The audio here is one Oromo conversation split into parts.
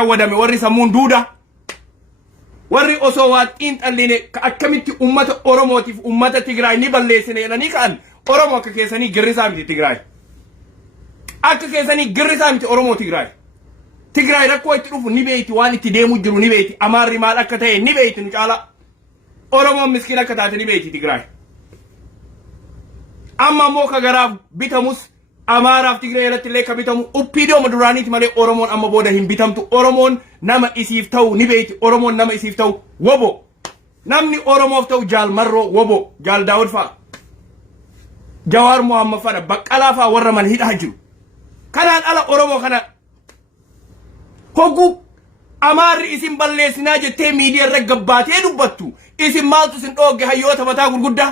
ودمي وري سمون دودا وري أصوات إنت اللي كأكملتي أمة أوروموتي في أمة تجراي نبلسني أنا نيكان أورومو كيساني جريسامي تجراي أك كيساني جريسامي أورومو تجراي ركوي تروف نبيتي واني تديمو جرو نبيتي أماري مال أكتاي نبيتي نجالا أورومو مسكينة كتاتي نبيتي تجراي أما موكا غراف بيتاموس أمارا في تجراي لتلك بيتامو أبيدو مدراني تمالي أورومون أما بودا هم بيتامتو أورومون نما إسيفتو نبيتي أورومون نما إسيفتو وبو نمني أورومو فتو جال مرو وبو جال داود فا جوار محمد فانا بقالا فا ورمان هيد هجرو كانان على أورومو كانا هوغو أمار إسم بالله سناجة تي ميديا رقباتي دبتو إسم مالتو سن أوغي هيوتا بتا قرقودا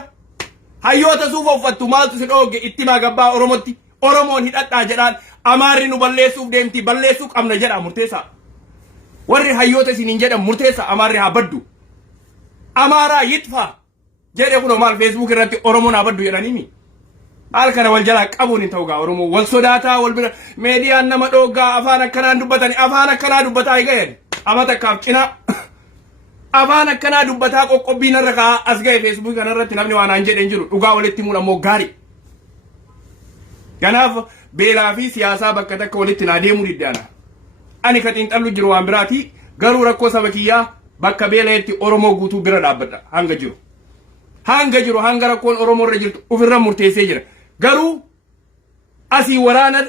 هيوتا سوفو فتو مالتو سن أوغي اتما قبا أوروموتي أورومون هيد أتاجران أمار نو بالله سوف ديمتي بالله سوك أمنا جرى مرتسا ورّي هيوتا سنين جرى مرتسا أمار هابدو أمارا يدفع جرى كنو مال فيسبوك راتي أورومون هابدو يرانيمي alkana wal jala qabuni tawga oromo wal sodata wal media nama doga afana kana dubbatani afana kana dubbata igayen amata kapcina afana kana dubbata qoqqobi naraka asgay facebook kana ratti namni wana njeden jiru duga waletti mula mo gari ganaf bela fi siyasa bakka takka waletti na demu diddana ani katin tallu jiru ambirati garu rakko sabakiya bakka bela yetti oromo gutu bira dabbata hanga jiru hanga rakkon oromo rejirtu ufirra murtese jira garu asi warana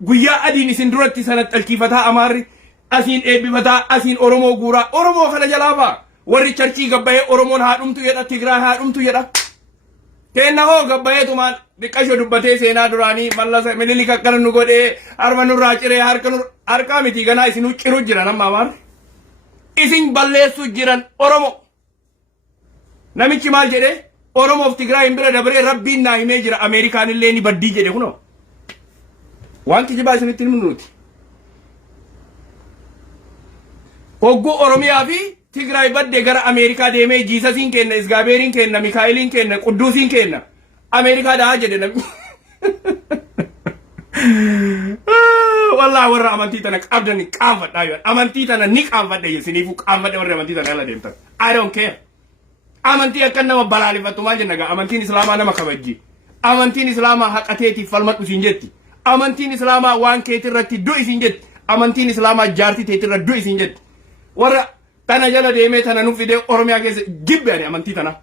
guyya adini sindurati sanat alkifata amari asin ebifata asin oromo gura oromo khala jalaba warri charchi gabbaye oromon haadumtu yeda tigray haadumtu yeda kenna ho gabbaye tuman bikasho dubbate sena durani mallasa melilika karnu gode armanu rachire harkamiti gana isinu ciru jiran amar isin ballesu jiran oromo namichi mal jede Oromo of Tigray imbira dabre rabbi na imejira American leni baddi jede kuno wanti jiba sini minuti oggo Oromia fi Tigray badde gara America de me Jesus in kenna Isgaberin kenna Mikaelin kenna Qudusin kenna America da jede na wallahi warra amanti tana qabdani qam fadda yo amanti tana ni qam fadda yesini fu qam fadda warra amanti tana la demta I don't care amanti akan nama balali fatu manje naga amantin islama nama kabajji amantin islama haqateti falmat usinjetti amantin islama wanketi ratti do isinjetti amantin islama jarti teti raddo isinjetti wara tana jala de me tana nufide oromia gese gibbe ani amanti tana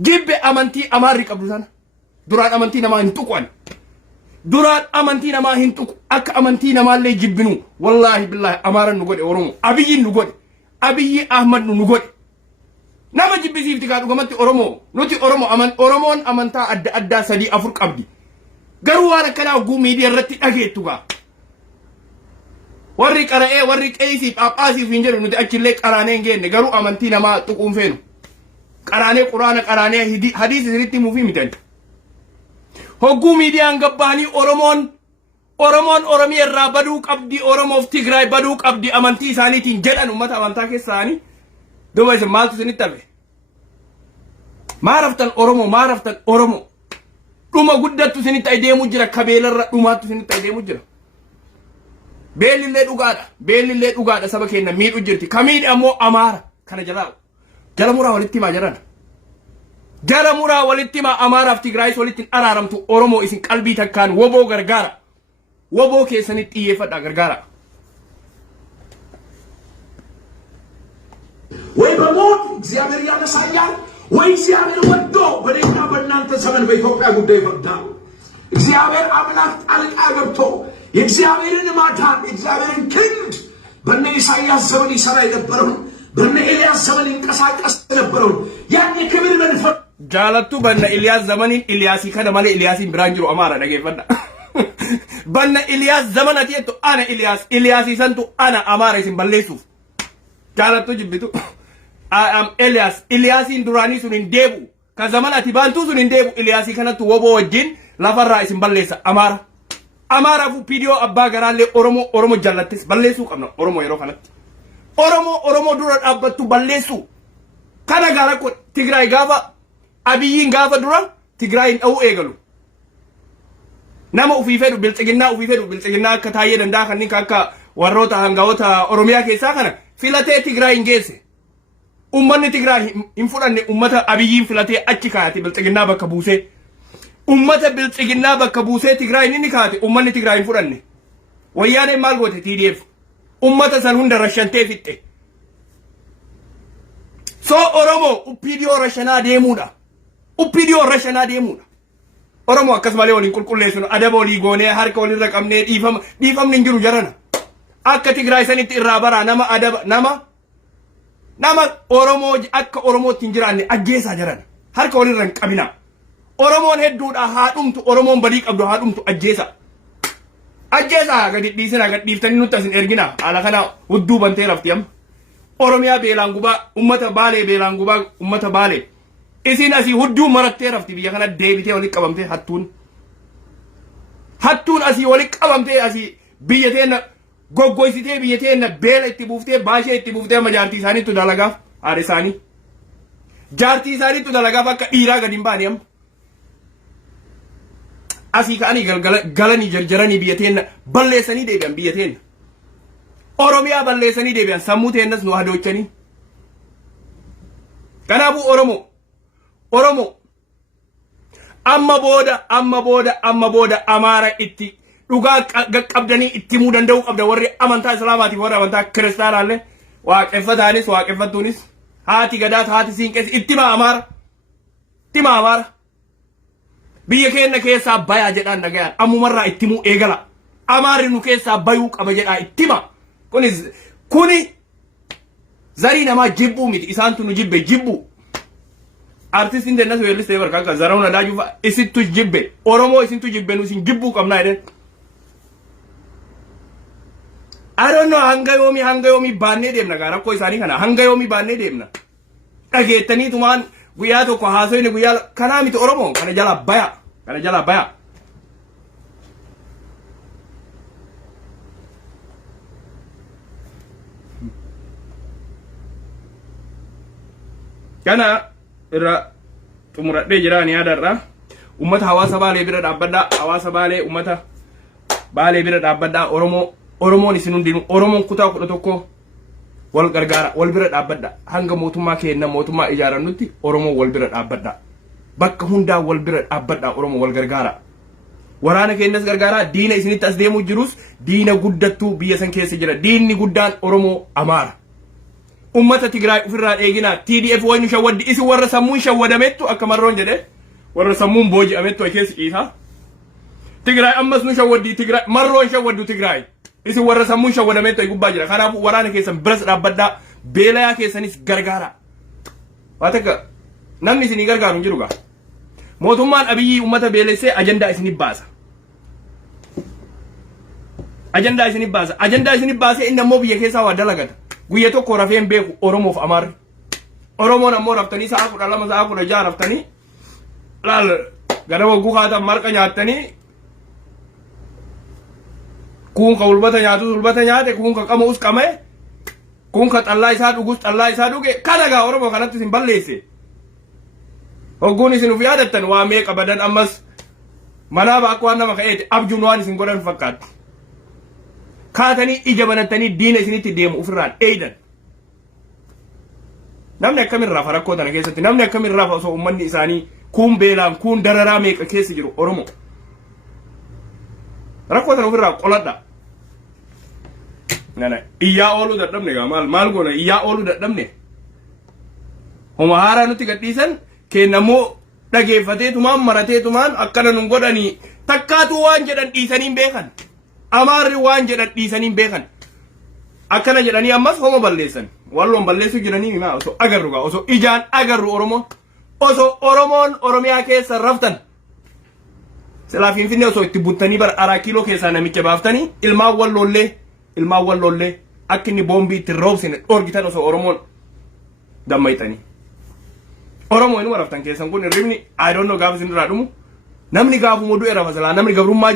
gibbe amanti amari qabdu sana durat amanti nama hintuqan durat amanti nama hintuq ak amanti nama le gibbinu wallahi billahi amaran nu gode oromo abiyi nu gode abiyi ahmad nu gode nama jibbisi iftika dugamatti oromo nuti oromo oromon amanta adda sadi afur qabdi garu wara kala gu media ratti dhageetuga warri qara'e warri qeisi papasi finjere nuti achille qarane ngenne garu amanti nama tuqum fenu qarane qur'ana qarane hadith ritti mufi mitan hoggu media ngabbani oromon oromia rabadu qabdi oromo of tigray badu qabdi amanti sanitin jedan ummata amanta kesani دوما جمالتو سنتابه ما رفتن أورومو دوما قدتو سنتا إدي مجرى كبيل الرأوماتو سنتا إدي مجرى بيل اللي أغادا سبكينا ميل أجرتي كميل أمو أمارا كان جلمورا والاتما جرانا جلمورا والاتما أمارا في تغرايس والاتين أرارمتو أورومو إسن قلبي تكان وبو غرغارا وبو كي سنت إيفتا غرغارا ወይ በሞት እግዚአብሔር ያነሳኛል ወይ እግዚአብሔር ወዶ በሌላ በእናንተ ዘመን በኢትዮጵያ ጉዳይ ይፈርዳል እግዚአብሔር አምላክ ጣልቃ ገብቶ የእግዚአብሔርን ማዳን የእግዚአብሔርን ክንድ በእነ ኢሳይያስ ዘመን ይሰራ የነበረውን በእነ ኤልያስ ዘመን ይንቀሳቀስ የነበረውን ያን የክብር መንፈስ ጃለቱ በእነ ኤልያስ ዘመን ኤልያስ ከደማለ ኤልያስን ብራንጅሮ አማራ ደገፈዳ በእነ ኤልያስ ዘመን አትየቱ አነ ኤልያስ ይሰንቱ አነ አማራ ይስን በለሱ ጃለቱ ጅብቱ Eliasin durani sunin debu ka zaman ati bantu sunin debu Eliasi kanatu wobo wajin lafarra isin ballesa amara fu video abba garalle oromo jallatis ballesu kamna oromo yero kanatti oromo dura abbatu ballesu kana gara ko tigray gafa abiyin gafa dura tigray au egalu nama ufifedu biltigina ka taye danda kan ninka ka warroota hangawoota Oromiyaa keessaa kana filatee Tigraay hin geesse. Ummanni Tigraay hin fudhanne ummata Abiyyiin filatee achi kaa'ate bilxiginnaa bakka buusee. Ummata bilxiginnaa bakka buusee Tigraay inni kaa'ate ummanni Tigraay hin fudhanne. Wayyaaneen maal goote TDF ummata san hunda rashantee fixxe. So Oromoo UPDO rashanaa deemuudha. UPDO rashanaa deemuudha. Oromoo akkasumalee waliin qulqulleessinu adaba walii goonee harka walirra qabnee dhiifamni hin jiru jarana. Akka Tigraay sanitti irraa baraa nama adaba nama Oromoo akka Oromootti hin jiraanne ajjeesaa jarana. Harka walirra hin qabina. Oromoon hedduudha haadhumtu Oromoon badii qabdu haadhumtu ajjeesa. Ajjeesaa gadi dhiisina gadi dhiiftanii nutti asin ergina. Haala kana hudduu bantee rafti amma. Oromiyaa beelaan gubaa ummata Baalee beelaan gubaa ummata Baalee. Isin asii hudduu marattee rafti biyya kana deebitee walitti qabamtee hattuun. Hattuun asii walitti qabamtee asii biyya teenna goggoysitee biyya teenna beela itti buuftee baashee itti buuftee amma jaartii isaaniitu dalagaaf haadha isaanii. Jaartii isaaniitu dalagaaf akka dhiiraa gadi hin baane amma. Asii ka'anii galanii jarjaranii biyya teenna balleessanii deebi'an biyya teenna. Oromiyaa balleessanii deebi'an sammuu teennas nu hadoochanii. Kanaafuu Oromoo amma booda Amaara itti dhugaa qabdanii itti himuu danda'uu qabda warri amantaa Islaamaatiif warri amantaa Kiristaanaallee waaqeffataanis waaqeffattuunis haati gadaas haati siinqees itti hima Amaara. Biyya keenya keessaa bayaa jedhaan dhagayaan ammumarraa itti himuu eegala. Amaarri nu keessaa bayuu qaba jedhaa itti hima. Kuni zarii namaa jibbuu miti isaantu nu jibbu. Artistiin dennas weellistee barka akka Zaraawun Adaajuuf isittu jibbe. Oromoo isintu jibbe nu isin jibbuu qabnaa jedhan. I don't know hanga yoomii baannee deemna gaa rakkoo isaanii kana hanga yoomii baannee deemna. Dhageettaniitumaan guyyaa tokko haasoyne guyyaa kanaa miti Oromoo kana jalaa baya. Kana irra xumuradhee jiraan yaadarra ummata hawaasa Baalee bira dhaabbadhaa hawaasa Baalee ummata Baalee bira dhaabbadhaa Oromoon isin hundinuu Oromoon kutaa 11 wal gargaara wal bira dhaabbadhaa hanga mootummaa keenya mootummaa ijaarannutti Oromoon wal bira dhaabbadhaa bakka hundaa wal bira dhaabbadhaa Oromoon wal gargaara waraana keenyas gargaara diina isinitti as deemu jirus diina guddattuu biyya san keessa jira diinni guddaan Oromoo Amaara. Ummata Tigraay ofirraa eegina TDF waynu shawwaddi isin warra sammuun shawwadamettu akka marroon jedhe warra sammuun booji'amettu keessa ciisa. Tigraay ammas nu shawwaddi Tigraay marroon shawwaddu Tigraay isin warra sammuun shawwadamettu gubbaa jira. Kanaafuu waraana keessan biras dhaabbadhaa beelayaa keessanis gargaara. Waan takka namni isinii gargaaru hin jiru gaa. Mootummaan Abiyyi ummata beelessee ajandaa isinii baasa. Ajandaa isinii baasee inni ammoo biyya keessaa waa dalagata. Guyya tokko rafeen beeku Oromoof Amaarri. Oromoon ammoo raftanii sa'a 12 sa'a 16 raftanii laal ganama gukaatan marqa nyaattanii kun ka ulbata nyaate kun ka qamuus qame kun ka xallaa isaa dhugus xallaa isaa dhuge kana gaa Oromoo kanatti isin balleesse. Hogguun isin uf yaadattan waa meeqa badan ammas manaaba akka waan nama ka'eeti abjuun waan isin godhan fakkaatti. Kaatanii ija banattanii diina isinitti deemu ofirraan eeydan. Namni akkamiin raafa rakkoo tana keessatti namni akkamiin raafa osoo ummanni isaanii kun beelaan kun dararaa meeqa keessa jiru Oromoo. Rakkoo tana ofirraa qoladha. Iyyaa ooluu dadhabne gaa maal goona iyyaa ooluu dadhabne. Homa haaraa nutti gadhiisan kennammoo dhageeffateetumaan marateetumaan akkana nun godhanii takkaatu waan jedhan dhiisaniin beekan. Amaarri waan jedhan dhiisaniin beekan. Akkana jedhanii ammas homa balleessan. Walloon balleessu jedhanii naa osoo agarru gaa osoo ijaan agarru Oromoon osoo Oromoon Oromiyaa keessa raftan. Silaa Finfinnee osoo itti buttanii bara araa kiiloo keessaa namicha baaftanii ilmaan wallollee akka inni boombii itti roobsine dhorgitan osoo Oromoon gammayxanii. Oromoo inuma raftan keessan kun hirribni I don't know gaafa isin irraa dhumu namni gaafuma du'e rafa silaa namni gabrummaa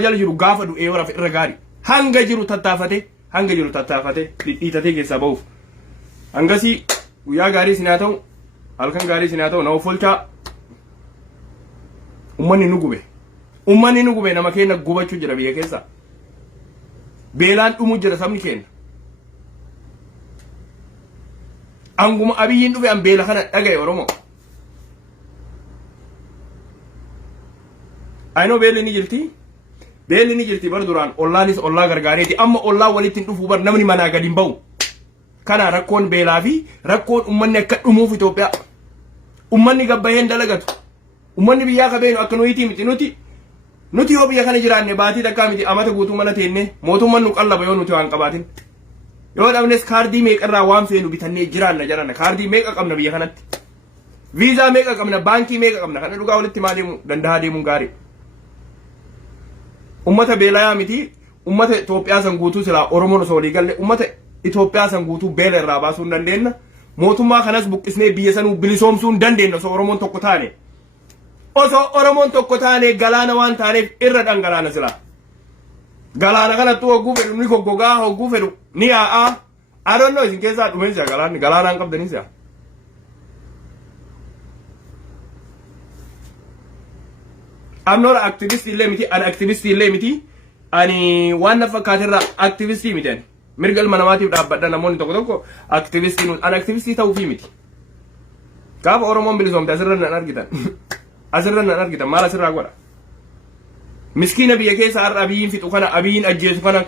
jala jiru gaafa du'ee rafa irra gaari hanga jiru tattaafate dhiitatee keessaa ba'uuf hangasii guyyaa gaarii isin haa ta'u halkan gaarii isin haa ta'u nama folchaa ummanni nu gube ummanni nu gube nama keenya gubachuu jira biyya keessa beelaan dhumu jira sabni keenya anguma abiyyiin dhufe an beela kana dhagaye oromoo ayno beelli ni jirti bar duraan ollaanis ollaa gargaareeti amma ollaa walitti dhufu bar namni manaa gadi hin ba'u kana rakkoon beelaa fi rakkoon ummanni akka dhumuuf Itoophiyaa ummanni gabbayeen dalagatu ummanni biyyaa qabeenu akka nuti nuti yoo biyya kana jiraanne baatii takkaa miti amata guutuu mana teenne mootummaan nu qallaba yoo nuti waan qabaatin yoo dhabnes kaardii meeqarraa waan feenu bitannee jiraanna jaranna kaardii meeqa qabna biyya kanatti viizaa meeqa qabna baankii meeqa qabna kana dhugaa walitti maa deemu dandahaa deemuun gaarii ummata beelayaa miti ummata Itoophiyaa san guutuu silaa Oromoon osoo walii galle ummata Itoophiyaa san guutuu beela irraa baasuu hin dandeenna mootummaa kanas buqqisnee biyya sanuu bilisoomsuu hin dandeenna osoo Oromoon tokko taane Oromoon tokko taane galaana waan taaneef irra dhangalaana silaa galaana kanatti hogguu fedhu ni goggogaa hogguu fedhu ni yaa'aa I don't know isin keessaa dhumeen siya galaanaan qabdanii siya I'm not an activist illee miti an activist illee miti ani waan na fakkaatirraa activistii miti mirga ilma namaatiif dhaabbadha namoonni tokko tokko activistii an activistii ta'uufii miti gaafa Oromoon bilisoomte asirra nan argitan maal asirraa godha miskiina biyya keessa har'a abiyyiin fixu kana abiyyiin ajjeesu kana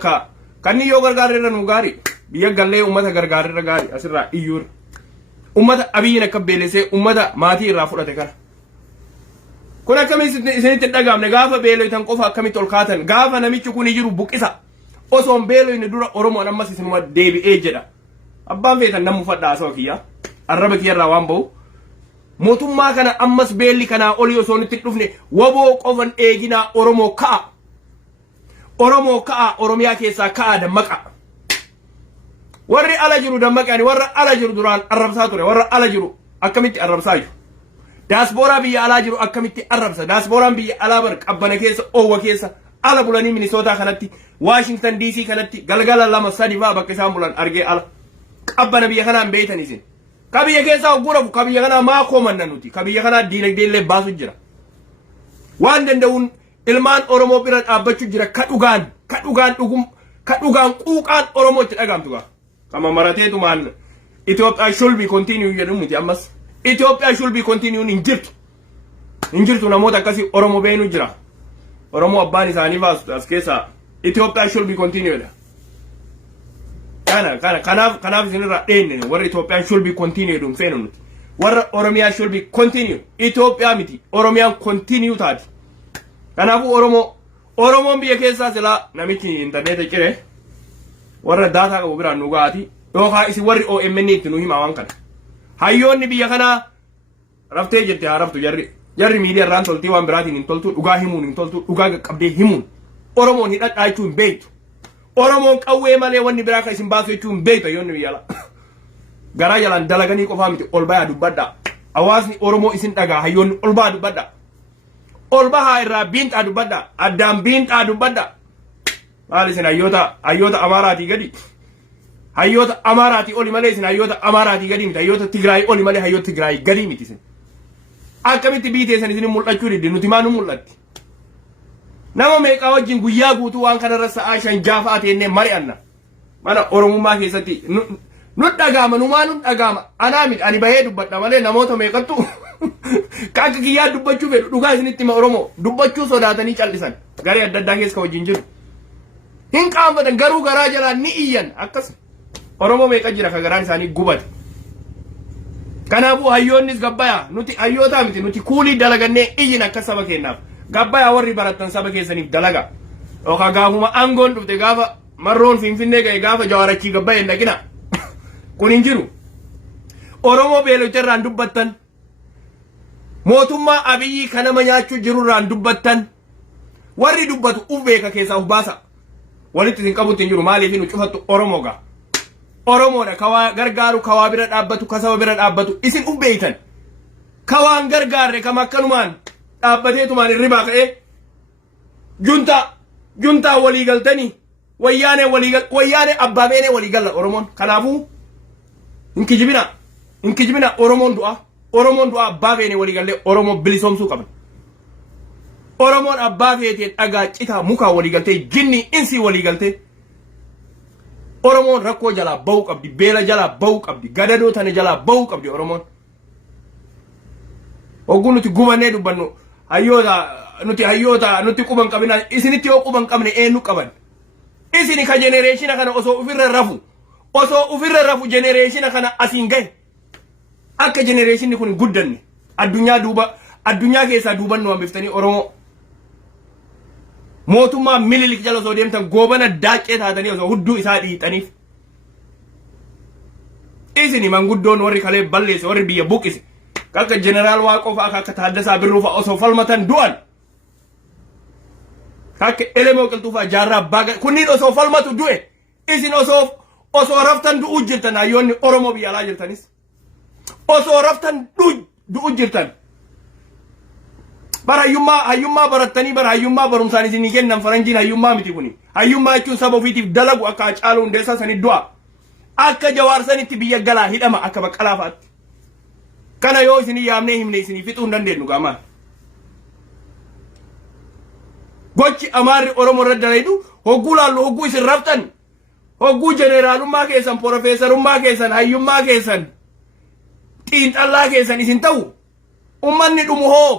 kanni yoo gargaarreerra nu gaari biyya gallee ummata gargaarreerra gaari asirraa iyyuur ummata abiyyiin akka beelesee ummata maatii irraa fudhate kana kun akkamitti isinitti dhagaamne gaafa beeloytan qofa akkamitti ol kaatan gaafa namichi kun jiru buqqisa osoon beeloyne dura Oromoon ammas isinuma deebi'ee jedha abbaan feetan nammu fadhaa asoo kiyya arraba kiyyarraa waan ba'u mootummaa kana ammas beelli kanaa olii osoo nutti dhufne waboo qofan eeginaa Oromoo ka'a Oromiyaa keessaa ka'a dammaqa warri ala jiru dammaqani warra ala jiru duraan arrabsaa ture warra ala jiru akkamitti arrabsaa jiru Diaspora biyya alaa jiru akkamitti arrabsa diasporaan biyya alaa bar qabbana keessa oowwa keessa ala bulanii Minnesota kanatti Washington DC kanatti galgala lama sadi faa bakka isaan bulan argee ala qabbana biyya kanaan beeytan isin kabiyya keessa ogurafu kabiyya kana maa koomanna nuti kabiyya kana diinagdee illee baasu jira waan danda'uun ilmaan Oromoo bira dhaabbachuu jira kadhugaan quuqaan Oromoo itti dhagaamtu gaa kama marateetumaan Ethiopia should be continue jedhu miti ammas Ethiopia should be continue injirtu namoota akkasii Oromoo beenu jira Oromoo abbaan isaanii baasu as keessa Ethiopia should be continue kanaaf isinirraa dheenne warra Ethiopian should be continue dum feenu nuti warra Oromiyaa should be continue Ethiopia miti Oromiyaan continue taati kanaafu Oromoon biyya keessaa silaa namichi internet cire warra daataa qabu biraan nu gaati yookaan isin warri OMN itti nu himaa waan kana hayyoonni biyya kanaa raftee jette haa raftu jarri miidiyaa irraan toltii waan biraatiin hin toltu dhugaa himuun hin toltu dhugaa qaqqabdee himuun Oromoon hidhadhaa jechuu hin beektu Oromoon qawwee malee wanni biraa kan isin baasu jechuu hin beektu hayyoonni biyya alaa garaa jalaan dalaganii qofaa miti ol bayaa dubbadhaa hawaasni Oromoo isin dhagaa hayyoonni ol bayaa dubbadhaa ol bahaa irraa biinxaa dubbadhaa addaan biinxaa dubbadhaa maal isin hayyoota Amaaraatii gadi hayyoota Amaaraatii oli malee isin hayyoota Amaaraatii gadi miti hayyoota Tigraay oli malee hayyoota Tigraay gadi miti isin akkamitti biiteessan isin mul'achuu didde nuti maa nu mul'atti nama meeqa wajjin guyyaa guutuu waan kanarra sa'aa 5 jaafaa teennee mari'anna mana Oromummaa keessatti nu dhagaama numaa nu dhagaama anaa miti ani bahee dubbadha malee namoota meeqattu akka kiyyaa dubbachuu fedhu dhugaa isinitti hima Oromoo dubbachuu sodaatanii callisan garee adda addaa keessa wajjin jiru hin qaanfatan garuu garaa jalaan ni iyyan akkas Oromoo meeqa jira ka garaan isaanii gubate kanaafuu hayyoonnis gabbaya nuti hayyootaa miti nuti kuulii dalagannee iyyin akka saba kennaaf gabbaya warri barattan saba keessaniif dalaga yookaan gaafuma aangoon dhufte gaafa marroon Finfinnee ga'e gaafa Jawaarachii gabbaya hin dhaqina kun hin jiru Oromoo beelocherraan dubbattan mootummaa Abiyyi kanama nyaachuu jirurraan dubbattan warri dubbatu uf beeka keessaa uf baasa walitti isin qabutti hin jiru maaliif nu cufattu Oromoo Oromoodha kawaa gargaaru kawaa bira dhaabbatu kasaba bira dhaabbatu isin uf beeytan kawaan gargaarre kam akkanumaan dhaabbateetumaan irribaa ka'ee juntaa walii galtanii wayyaanee abbaa beenee walii galla Oromoon kanaafuu hin kijibina Oromoon du'a abbaa beenee walii gallee Oromoo bilisoomsuu qaban Oromoon abbaa feeteen dhagaa citaa mukaa walii galtee jinni insii walii galtee Oromoon rakkoo jalaa ba'uu qabdi beela jalaa ba'uu qabdi gadadoo tana jalaa ba'uu qabdi Oromoon ogguu nuti gubannee dubbannu hayyoota nuti quban qabina isinitti yoo quban qabne eenyu qaban isini ka generation kana osoo ufirra rafu generation kana asiin gahe akka generation kun guddanne addunyaa keessaa duubannu hambiftanii Oromoo mootummaa Minilik jala osoo deemtan goobana daaqee taatanii osoo hudduu isaa dhiixaniif isini manguddoon warri kalee balleesse warri biyya buqqise akka jeneraal Waaqoo fa'aa akka Taaddasaa Birruu fa'aa osoo falmatan du'an akka Elemoo Qilxuu fa'aa jaarraa baaga kunniin osoo falmatu du'e isin osoo raftan du'uu jirtan hayyoonni Oromoo biyya alaa jirtanis osoo raftan du'uu jirtan bara hayyummaa barattanii bara hayyummaa barumsaan isinii kennan faranjiin hayyummaa miti kuni hayyummaa jechuun saba ofiitiif dalagu akka Hacaaluu Hundeessaa sani du'a akka Jawaar sanitti biyya galaa hidhama akka Baqqalaa fa'aatti kana yoo isinii yaamnee himne isinii fixuu hin dandeenyu gaamaan gochi amaarri Oromoo irra dalaydu hogguu laallu hogguu isin raftan hogguu jeneraalummaa keessan porofeesarummaa keessan hayyummaa keessan xiinxallaa keessan isin ta'u ummanni dhumu hoo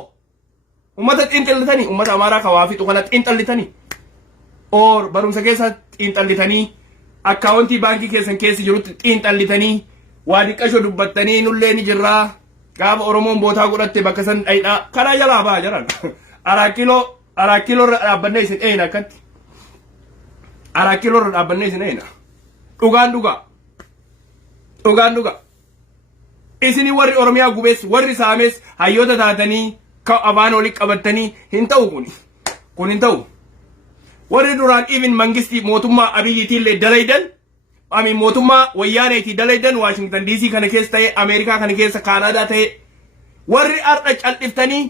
ummata xiinxallitanii ummata amaaraa kawaa fixu kana xiinxallitanii or barumsa keessa xiinxallitanii akkaawuntii baankii keessan keessi jirutti xiinxallitanii waa dhiqashoo dubbattanii nullee ni jirraa gaafa Oromoon bootaa godhatte bakka san dhayidhaa karaa jalaa baa jiran araa kiiloo irra dhaabbannee isin eeyna akkatti araa kiiloo irra dhaabbannee isin eeyna dhugaan dhugaa isinii warri Oromiyaa gubees warri saamees hayyoota taatanii ka afaan olii qabattanii hin ta'u kun hin ta'u warri duraan even mangistii mootummaa Abiyyiitiillee dalaydan mootummaa Wayyaaneetii dalaydan Washington DC kana keessa ta'e Ameerikaa kana keessa Kaanaadaa ta'e warri har'a cal'iftanii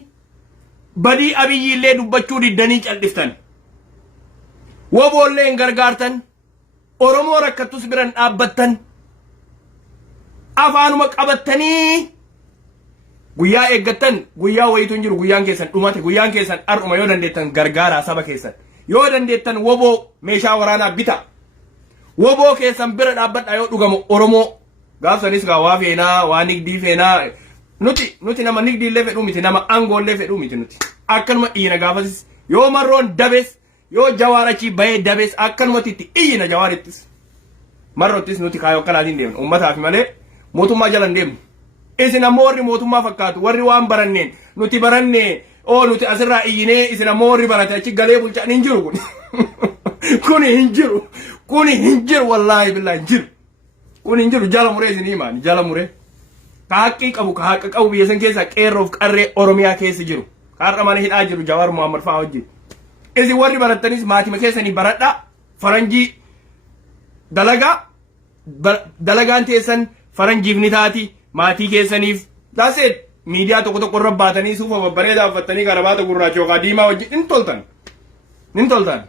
badii Abiyyiillee dubbachuu diddanii cal'iftan woboollee hin gargaartan Oromoo rakkattus biran dhaabbattan afaanuma qabattanii guyyaa eeggattan guyyaa wayitu hin jiru guyyaan keessan dhumate guyyaan keessan har'uma yoo dandeettan gargaaraa saba keessan yoo dandeettan woboo meeshaa waraanaa bita woboo keessan bira dhaabbadhaa yoo dhugamu Oromoo gaafsanis gaa waa feenaa waa nigdii feenaa nuti nama nigdiillee fedhuu miti nama aangoollee fedhuu miti nuti akkanuma dhiina gaafasis yoo marroon dabes yoo Jawaarachii bahee dabes akkanumatti iyyina Jawaarittis marrottis nuti kaayoo akkanaatiin deemna uummataaf malee mootummaa jalan deemnu isin ammoo warri mootummaa fakkaatu warri waan baranneen nuti barannee nuti asirraa iyyinee isin ammoo warri barate achi galee bulchaan hin jiru kun hin jiru wallaahi billaahi hin jiru kun hin jiru jala muree isin himaan jala muree ka haqqii qabu ka haqqa qabu biyya san keessa qeerroof qarree Oromiyaa keessa jiru har'a mana hidhaa jiru Jawaar Muhammad fa'aa wajjin isin warri barattanis maatima keessanii baradhaa faranjii dalagaan teessan faranjiif ni taati maatii keessaniif daaseet miidiyaa tokko irra baatanii suufa babbareedaa uffattanii garabaata gurraacha yookaan diimaa wajjin nin toltan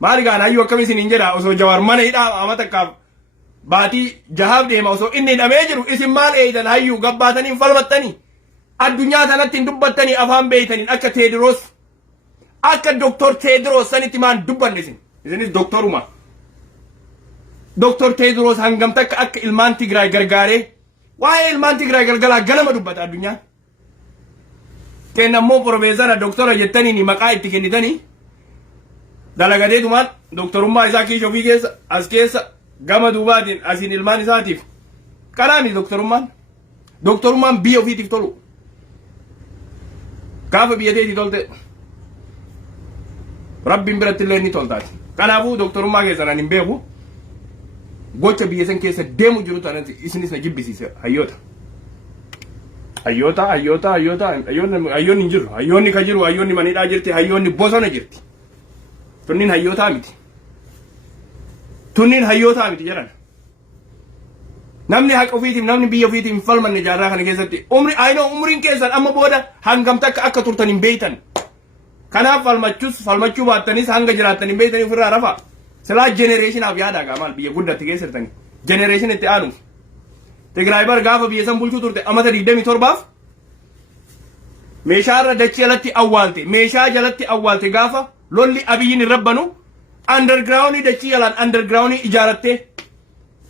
maali gaan hayyuu akkam isin hin jedha osoo Jawaar mana hidhaa amatakaaf baatii jahaaf deema osoo inni hidhamee jiru isin maal eeydan hayyuu gabbaatanii falmattanii addunyaa tanatti hin dubbattanii afaan beeytaniin akka Teediroos akka Dr. Teediroos sanitti maan dubbanne isinis doktoruma Dr. Teediroos hangamta akka ilmaan Tigraay gargaaree waa'ee ilmaan Tigraay galgalaa ganama dubbata addunyaa kennammoo profeesara doktora jettanii maqaa itti kennitanii dalagadeetumaan doktorummaa isaa kiisha ofii keessa as keessa gama duubaatiin asiin ilmaan isaatiif karaani doktorummaan biyya ofiitiif tolu gaafa biyya teetii tolte rabbiin biratti illee ni toltaati kanaafuu doktorummaa keessan ani hin beeku gocha biyya san keessa deemu jiru tanatti isinis na jibbisiise hayyoonni hin jiru hayyoonni ka jiru hayyoonni manidhaa jirti hayyoonni bosona jirti tunniin hayyootaa miti jedhan namni haqa ofiitiif namni biyya ofiitiif hin falmanne jaarraa kana keessatti umriin keessan amma booda hangamta akka turtan hin beeytan kanaaf falmachuu baattanis hanga jiraattan hin beeytanii ofirraa rafaa silaa jenereeshinaaf yaadaa gaamaal biyya guddatti keessatti jenereeshin itti aanuuf Tigraay bar gaafa biyya san bulchuu turte amata 27 meeshaarra dachee jalatti awwaalte meeshaa jalatti awwaalte gaafa lolli abiyyiin rabbanu underground dachee jalaan underground ijaarattee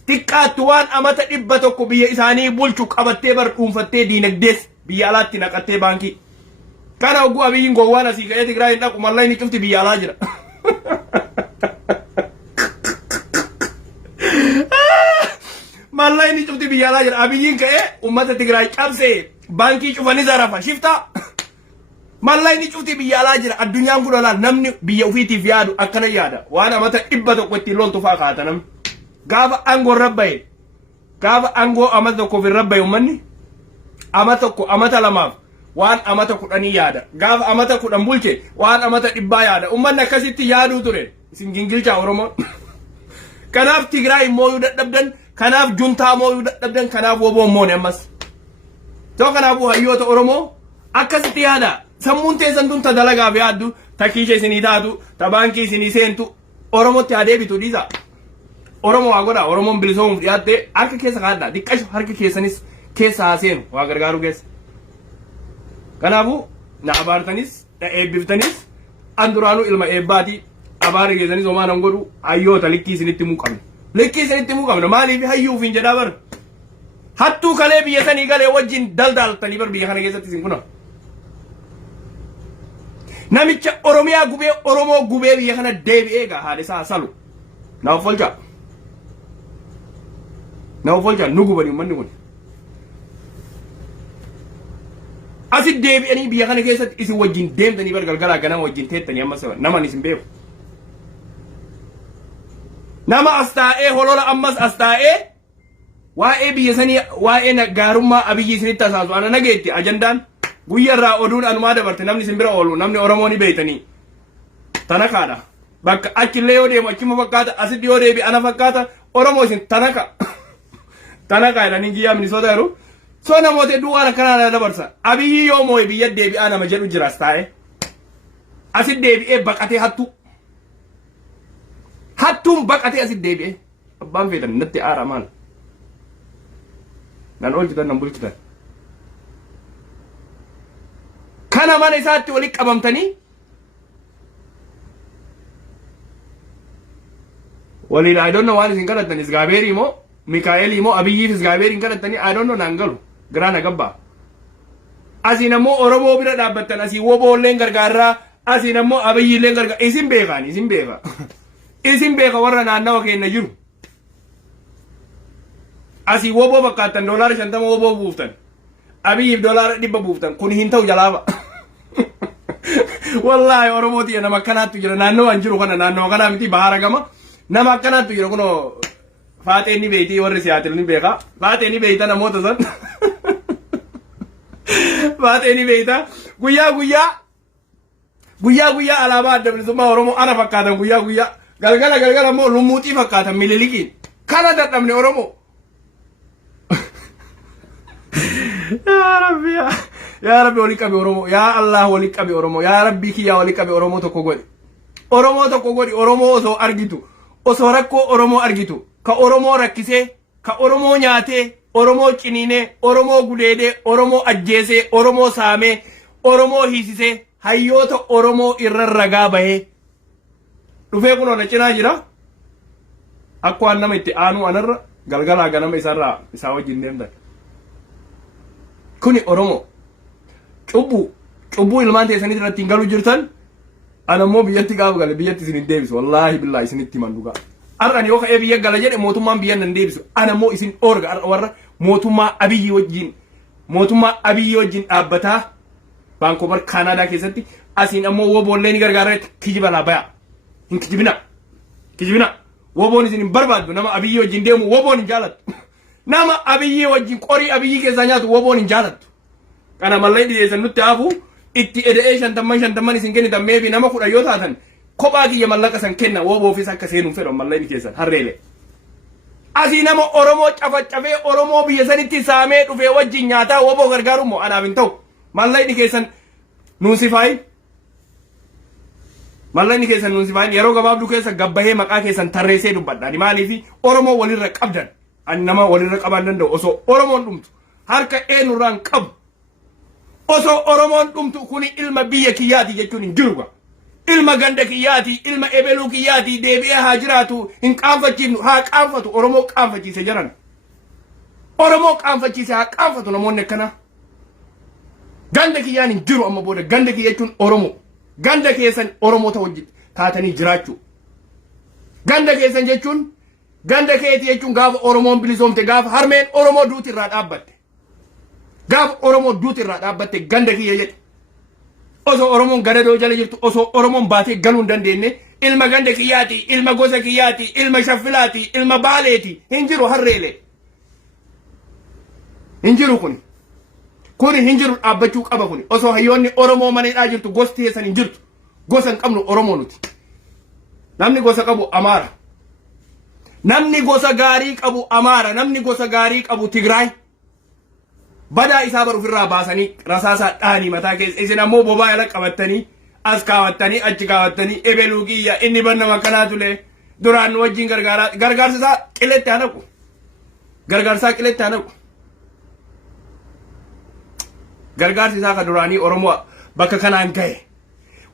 xiqqaatti waan amata 100 biyya isaanii bulchu qabattee bar dhuunfattee diinagdees biyya alaatti naqattee baankii kana oguu abiyyiin gowwaan asii ka'ee Tigraay hin dhaqu mallayni cufti biyya alaa jira. mallayni cufti biyya alaa jira abiyyiin ka'ee ummata Tigraay cabsee baankii cufanii zarafa shifta mallayni cufti biyya alaa jira addunyaan kun olaal namni biyya ofiitiif yaadu akkana yaada waan amata 100 ittiin loltu faa kaata namni gaafa angoo rabbaye gaafa angoo amata tokkoof rabbaye ummanni amata tokko amata lamaaf waan amata 10 yaada gaafa amata 10 bulche waan amata 100 yaada ummanni akkasitti yaaduu ture isin gingilchaa Oromoo kanaaf Tigraay mooyuu dadhabdan kanaaf juntaa mooyuu dadhabdan kanaaf woboo moone ammas to kanaaf hayyoota Oromoo akkasitti yaada sammuun teessan tun ta dalagaaf yaaddu ta kiisha isinii taatu ta baankii isinii seentu Oromootti adeebitu dhiisa Oromoo waa godha Oromoon bilisoomuuf dhiyaatte harka keessa kaadha diqqashu harka keessanis keessa haaseenu waa gargaaru keessa kanaafu na abaartanis na eebbiftanis anduraanuu ilma eebbaati abaara keessanis homaa nan godhu hayyoota likkii isinitti muuqamne maaliif hayyuuf hin jedhaa bar hattuu kalee biyya sanii galee wajjin daldaaltanii bar biyya kana keessatti isin kuna namicha Oromiyaa gubee Oromoo gubee biyya kana deebi'ee gaa haala isaa salu naaf folcha nu gubanii ummanni kun asit deebi'anii biyya kana keessatti isin wajjin deemtanii bar galgalaa ganama wajjin teettanii ammas naman isin beeku nama astaa'ee holola ammas astaa'ee waa'ee biyya sanii waa'ee gaarummaa abiyyi isinitti tasaasu ana nageetti ajandaan guyyarraa oduun anumaa dabarte namni isin bira oolu namni Oromoo ni beeytanii tanakaadha bakka achillee yoo deemu achuma fakkaata asitti yoo deebi ana fakkaata Oromoo isin tanaka jedhanii giyyaa Minisoota jiru so namoota hedduu waan akkanaa dabarsa abiyyi yoo moo'e biyya deebi'aa nama jedhu jiras taa'e asitti deebi'ee baqatee hattuun baqatee asitti deebi'ee abbaan feetan natti aara maal nan oolchitan nan bulchitan kana mana isaatti walitti qabamtanii waliin I don't know waan isin kadhattan Isgaabeerii moo Mikaa'elii moo Abiyyiif Isgaabeeriin kadhattanii I don't know naan galu giraana gabbaa asiin ammoo Oromoo bira dhaabbattan asii woboolleen gargaarraa asiin ammoo Abiyyiilleen gargaar isin beeka warra naannawa keenya jiru asii woboo fakkaattan $50 woboo buuftan Abiyyiif $100 buuftan kun hin ta'u jalaaba wallahi Oromooti nama akkanaattu jira naannawaan jiru kana naannawa kanaa miti bahara gama nama akkanaattu jira kunoo Faateen ni beeyti warri Siyaatil ni beeka Faateen ni beeyta namoota san Faateen ni beeyta guyyaa alaabaa adda bilisummaa Oromoo ana fakkaatan guyyaa galgala ammoo lumuuxii fakkaatan mililiqiin kana dadhabne Oromoo yaa rabbi wali qabe Oromoo yaa Allah wali qabe Oromoo yaa rabbi kiyyaa wali qabe Oromoo tokko godhi Oromoo osoo argitu osoo rakkoo Oromoo argitu ka Oromoo rakkisee ka Oromoo nyaatee Oromoo ciniinee Oromoo gudeedee Oromoo ajjeesee Oromoo saamee Oromoo hiisisee hayyoota Oromoo irra ragaa bahee dhufee kunoo na cinaa jira akka waan nama itti aanuu anarra galgalaa ganama isaa wajjin deemtan kuni Oromoo cubbuu ilmaan teessanii irratti hin galu jirtan anammoo biyyatti gaafa gale biyyatti isin hin deebisu wallaahi billaahi isinitti himan dhugaa ar'an yoo ka'ee biyya gala jedhe mootummaan biyya nan deebisu anammoo isin orga warra mootummaa abiyyi wajjin dhaabbataa Vancouver Canada keessatti asiin ammoo woboollee ni gargaara kijiba laa baya hin kijibina woboon isin hin barbaaddu nama abiyyi wajjin deemu woboon hin jaalattu nama abiyyi wajjin qorii abiyyi keessaa nyaatu woboon hin jaalattu kana mallee dhiyeessan nutti haafu itti eda'ee 50 isin kennitan meebi nama 10 yoo taatan kophaa kiyya mallaqa san kenna woboofis akka seenuun fedhan mallee keessan harreele asii nama Oromoo cafacafee Oromoo biyya sanitti saamee dhufee wajjin nyaataa woboo gargaaru moo anaaf hin ta'u mallee keessan nuunsifaayin yeroo gabaabduu keessa gabbahee maqaa keessan tarreessee dubbadhaan maaliif Oromoo walirra qabdan ani nama walirra qabaan danda'u osoo Oromoon dhumtu harka eenyurraan qabu Oso Oromoon dhumtu kuni ilma biyya kiyyaati jechuun hin jiru. Ilma ganda kiyyaati, ilma ebeluu kiyyaati deebi'ee haa jiraatu hin qaanfachiifnu haa qaanfatu Oromoo qaanfachiise jiran. Oromoo qaanfachiise haa qaanfatu namoonni akkana. Ganda kiyyaan hin jiru amma booda ganda kiyya jechuun Oromoo. Ganda keessan Oromoo ta'u taatanii jiraachuu. Ganda keessan jechuun ganda keeti jechuun gaafa Oromoon bilisoomte gaafa harmeen Oromoo duuti irraa dhaabbatte. Gaafa Oromoo duuti irraa dhaabbatte ganda kiyya jedhe. Oso Oromoon gadadoo jala jirtu oso Oromoon baatee galuu hin dandeenye ilma ganda kiyyaati, ilma gosa kiyyaati, ilma shaffilaati, ilma baaleeti hin jiru harreelee. Hin jiru kuni. Kuni hin jiru dhaabbachuu qaba kuni. Oso hayyoonni Oromoo maneedhaa jirtu gosti keessan hin jirtu. Gosa hin qabnu Oromoo nuti. Namni gosa qabu Amaara. Namni gosa gaarii qabu Amaara. Namni gosa gaarii qabu Tigraay. Badaa isaa baruuf irraa baasanii rasaasaa dhaanii mataa keessa isin ammoo bobaa yala qabattanii as kaawwattanii achi kaawwattanii ebeluu kiyya inni banna makkanaa tule duraan wajjin gargaarsa isaa qiletti hanaqu. Gargaarsaa qiletti hanaqu. Gargaarsi isaa ka duraanii Oromoo bakka kanaan gahe.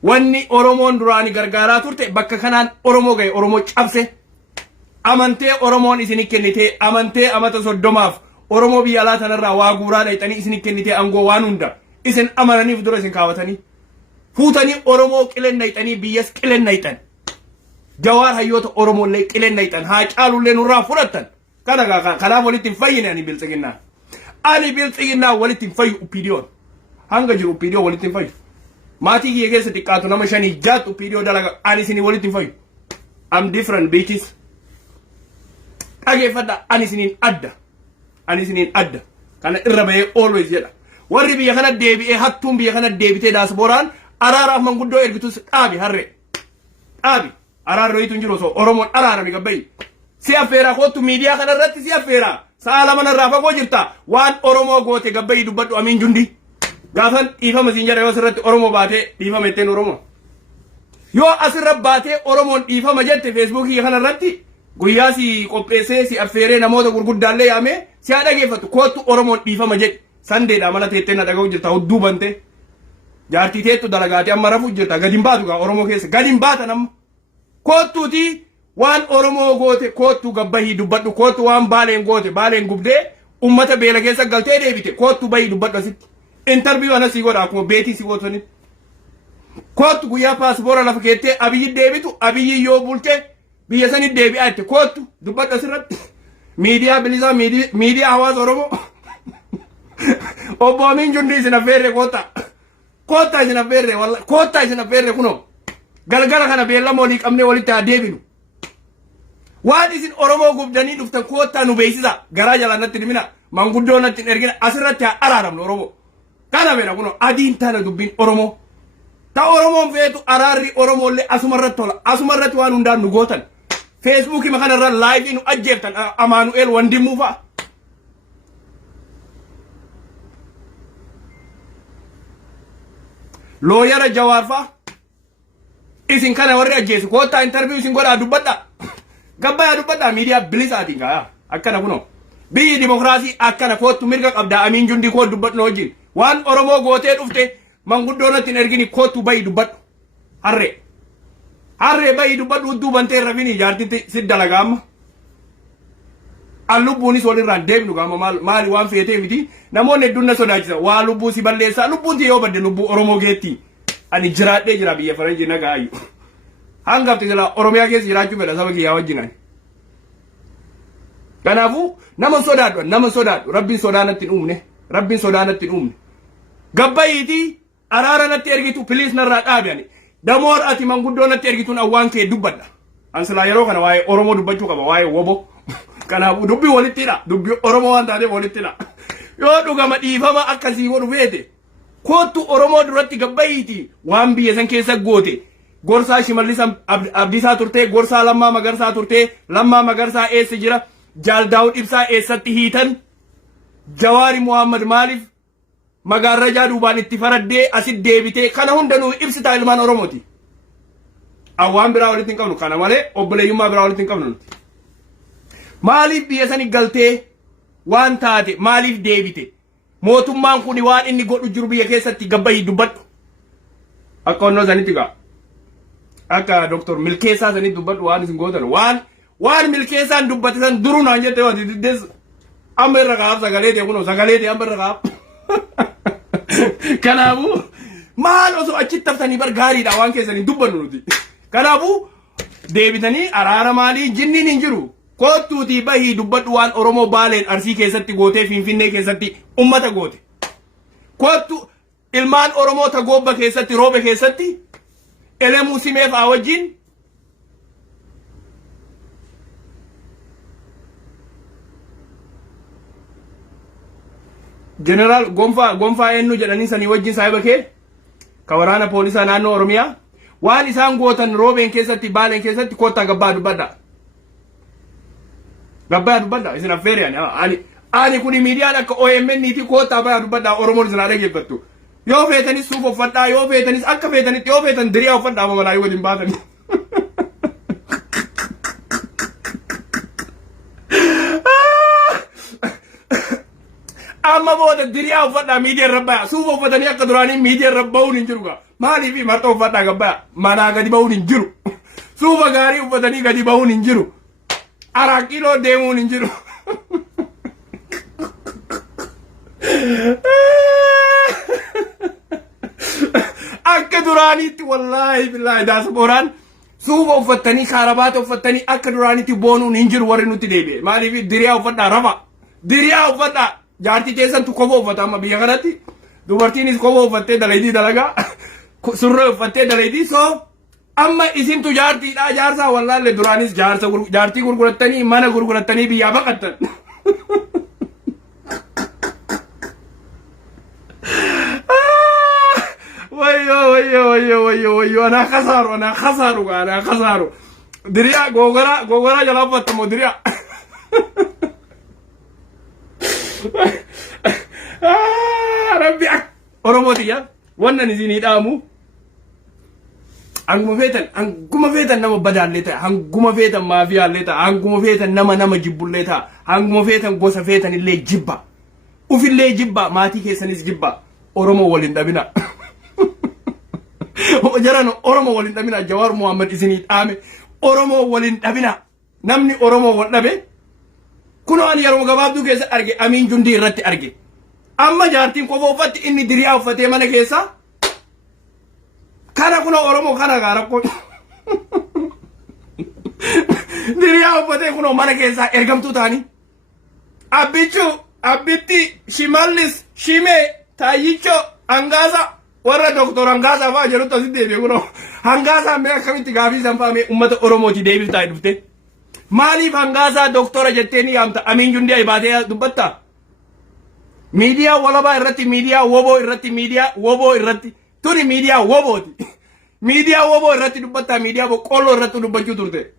Wanni Oromoon duraanii gargaaraa turte bakka kanaan Oromoo gahe Oromoo cabse. Amantee Oromoon isin kennite amantee amata 30 Oromoo biyya alaa tanarraa waa guuraa dhayxanii isin kennite angoo waan hunda isin amananiif dura isin kaawwatanii fuutanii Oromoo qilen dhayxanii biyyas qilen dhayxan Jawaar hayyoota Oromoo illee qilen dhayxan haa caalullee nurraa fudhattan kanaaf walitti hin fayyine ani biltsiginnaa walitti hin fayyu uppiidiyoon hanga jiru uppiidiyoo walitti hin fayyu maatii kiyya keessa xiqqaatu nama 5 jaatu uppiidiyoo dalaga ani isin walitti hin fayyu I'm different bitches dhageeffadha ani isiniin adda. Ani isiniin adda kana irra bahee always jedha warri biyya kana deebi'ee hattuun biyya kana deebitee daasbooraan araaraaf manguddoo ergitus dhaabi harree dhaabi araarri ho'itu hin jiru osoo Oromoon araarame gabbayi si affeeraa kootu miidiyaa kana irratti si affeeraa sa'a lama narraa fagoo jirta waan Oromoo goote gabbayi dubbadhu amiin jundi gaafan dhiifama siin jedha yoo asirratti Oromoo baatee dhiifama jetteen Oromoo yoo asirra baatee Oromoon dhiifama jette feesbuukii kana irratti guyyaa si qopheessee si affeeree namoota gurguddaallee yaamee si haa dhageeffatu kootu Oromoon dhiifama jedhe sandeedha mala teettee na dhaga'u jirta hudduu bante jaartii teettu dalagaatee amma rafuu jirta gadi hin baatu gaa Oromoo keessa gadi hin baatan amma koottuuti waan Oromoo goote koottu gabbahii dubbadhu koottu waan baaleen goote baaleen gubdee ummata beela keessa galtee deebite koottu bahii dubbadhu asitti interview ana si godha akkuma beetii si gootanii koottu guyyaa paaspoora lafa keettee abiyyi deebitu abiyyi yoo bulche biyya sanii deebi'aa itti koottu dubbadhu asirratti miidiyaa bilisaa miidiyaa hawaasa Oromoo obbo Amiin Jundi isin affeerre koottaa isin affeerre walla koottaa isin affeerre kunoo galgala kana beellama walii qabnee walitti haa deebinu waan isin Oromoo gubdanii dhuftan koottaa nu beeksisa garaa jalaan natti himina manguddoo natti hin ergina asirratti haa araaramnu Oromoo kana beena kunoo adiin taana dubbiin Oromoo ta Oromoon feetu araarri Oromoollee asumarratti tola asumarratti waan hundaan nu gootan Facebookii makana irra live nu ajjeeftan Amaanu'eel Wandimuu fa'a. Looyara Jawaar fa'a. Isin kana warri ajjeesu koottaa interview isin godhaa dubbadha. Gabbayaa dubbadha miidiyaa bilisaatiin gaa akkana kunoo. Biyyi dimokiraasii akkana koottu mirga qabda Amiin Jundi koot dubbadhu wajjin. Waan Oromoo gootee dhufte manguddoo natti hin ergini koottu bayi dubbadhu. Harree. Harree bayi dubbadhu hudduu bantee rafini jaartitti si dalagaa amma. Lubbuunis walirraan deebinu gaama maali waan feetee miti namoonni hedduun na sodaachisa waa lubbuu si balleessaa lubbuun yoo badde lubbuu Oromoo geetti ani jiraadhee jira biyya faranjii nagaa ayyu hangafti jala Oromiyaa keessa jiraachuu fedha saba kiyyaa wajjinaan. Kanaafuu nama sodaadhu rabbiin sodaanatti hin uumne rabbiin sodaanatti hin uumne gabbayiitii araara natti ergitu piliis narraa dhaabi'ani damoor ati manguddoo natti ergituun awwaan kee dubbadha ansilaa yeroo kana waa'ee Oromoo dubbachuu qaba waa'ee wobo kanaafuu dubbii walittidha dubbii Oromoo waan taateef walittidha yoo dhugama dhiifama akkasii godhu feete koottu Oromoo duratti gabbayiitii waan biyya san keessa goote gorsaa Shimallis Abdiisaa turtee gorsaa Lammaa Magarsaa turtee Lammaa Magarsaa eessa jira Jaal Daawud Ibsaa eessatti hiitan Jawaari Muhammad maaliif magaarrajaa duubaan itti faraddee asit deebitee kana hundanuu ibsitaa ilmaan Oromooti. Awwaan biraa walitti hin qabnu kana malee obboleeyyummaa biraa walitti hin qabnu nuti. Maaliif biyya sani galtee waan taate maaliif deebite mootummaan kun waan inni godhu jiru biyya keessatti gabbayii dubbadhu akka onnoo sanitti gaa akka doktor Milkeessaa sanitti dubbadhu waan isin gootan waan Milkeessaan dubbate san duruu naan jette waan diddees amma irra qaab sagalee ta'e kunoo sagalee ta'e amma irra qaab kanaafuu maal osoo achitti taftanii bar gaariidha waan keessanii dubbannu nuti kanaafuu deebitanii araara maalii jinniin hin jiru kootuutii bahii dubbadhu waan Oromoo Baaleen Arsii keessatti gootee Finfinnee keessatti ummata goote kootu ilmaan Oromoo Tagoobba keessatti Roobe keessatti elemuu simeef wajjin General Gonfaa eenyu jedhanii sanii wajjin saahiba kee ka waraana poolisaa naannoo Oromiyaa waan isaan gootan Roobeen keessatti Baaleen keessatti koottaa gabbaa dubbadha isin affeeriyaan ani kuni miidiyaan akka OMN ti koottaa baa dubbadha Oromoon isin dhaggeeffattu yoo feetanis suuf uffadhaa yoo feetanis akka feetanitti yoo feetan diriyaa uffadhaa mamalaa yoo waliin baatanii amma booda diriyaa uffadhaa miidiyaan rabbaa suuf uffatanii akka duraanii miidiyaan rabba'uun hin jiru gaa maaliif marxoo uffadhaa gabbaa manaa gadi ba'uun hin jiru suufa gaarii uffatanii gadi ba'uun hin jiru arakiloo deemuun hin jiru akka duraaniitti wallaahi billaahi daasbooraan suufa uffatanii kaarabaata uffatanii akka duraaniitti boonuun hin jiru warri nutti deebi'e maaliif diriyaa uffadhaa rafa diriyaa uffadhaa jaartii keessantu kophoo uffata amma biyya kanatti dubartiinis kophoo uffattee dalaydii dalagaa surree uffattee dalaydii soo amma isintu jaartiidha jaarsaa wallaalle duraanis jaartii gurgurattanii mana gurgurattanii biyyaa baqattan wayyo ana khasaaru diriyaa gogora jala uffattamoo diriyaa rabbi Oromootiya wannan isinii dhaamu hanguma feetan nama badaallee ta'a hanguma feetan maafiyaallee ta'a hanguma feetan nama jibbullee ta'a hanguma feetan gosa feetan illee jibba ufillee jibba maatii keessanis jibba Oromoo waliin dhabina jaran Oromoo waliin dhabina Jawaar Muhammad isinii dhaame Oromoo waliin dhabina namni Oromoo wal dhabe kuno ani yeroo gabaabduu keessa arge Amiin Jundii irratti arge amma jaartiin kophoo uffatti inni diriyaa uffatee mana keessa kana kuno Oromoo kana gaarakko diriyaa uffatee kuno mana keessa ergamtuu taani abbitti Shimallis Shimee Taayicho Angaasa warra Doktor Angaasa fa'aa jedhutu asitti deebi'e kuno Angaasa mee akkamitti gaafii sanfaame ummata Oromooti deebiftaa dhufte maaliif Angaasa doktora jetteeni yaamta Amiin Jundii baatee dubbatta miidiyaa walabaa irratti miidiyaa woboo irratti tuni miidiyaa wobooti miidiyaa woboo irratti dubbatta miidiyaa boqqolloo irratti dubbachuu turte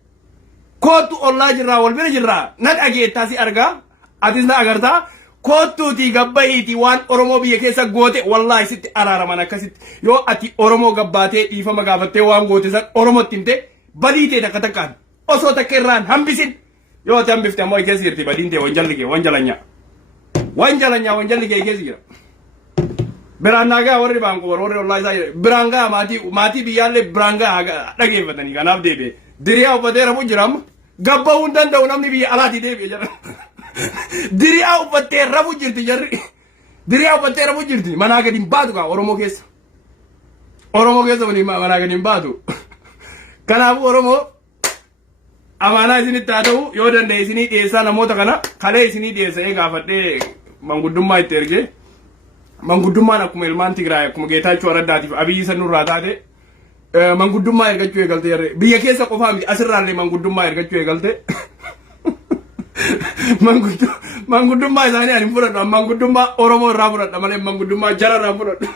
kootu ollaa jirraa wal bira jirraa na dhageettaasi argaa atis na agartaa kootuutii gabbahiitii waan Oromoo biyya keessa goote wallaahi sitti araaraman akkasitti yoo ati Oromoo gabbaatee dhiifama gaafattee waan goote san Oromootti himte badiitee takka takkaan osoo takka irraan hambisin yoo ati hambifte ammoo keessa jirti badiintee wanjalli kee keessa jira biraan nagaa warri baanqoor warri ollaa isaa biraan gaa maatii biyyaallee biraan gaa dhageeffatanii kanaaf deebi'e diriyaa uffatee rafu jira amma gabbahuu hin danda'u namni biyya alaatii deebi'e jira diriyaa uffattee rafu jirti jarri diriyaa uffattee rafu jirti manaa gadi hin baatu kaa Oromoo keessa manaa gadi hin baatu kanaafuu Oromoo amaanaa isinitti haa ta'u yoo danda'e isinii dhiyeessaa namoota kana kalee isinii dhiyeessa'ee gaafadhee manguddummaa itti ergee manguddummaan akkuma ilmaan Tigraay akkuma Geetaachoo Raddaatiif Abiyyi san nurraa taate manguddummaa ergachuu eegalte jarre biyya keessa qofaa miti asirraallee manguddummaa ergachuu eegalte manguddummaa isaanii ani fudhadhu manguddummaa Oromoo irraa fudhadha malee manguddummaa jara irraa fudhadhu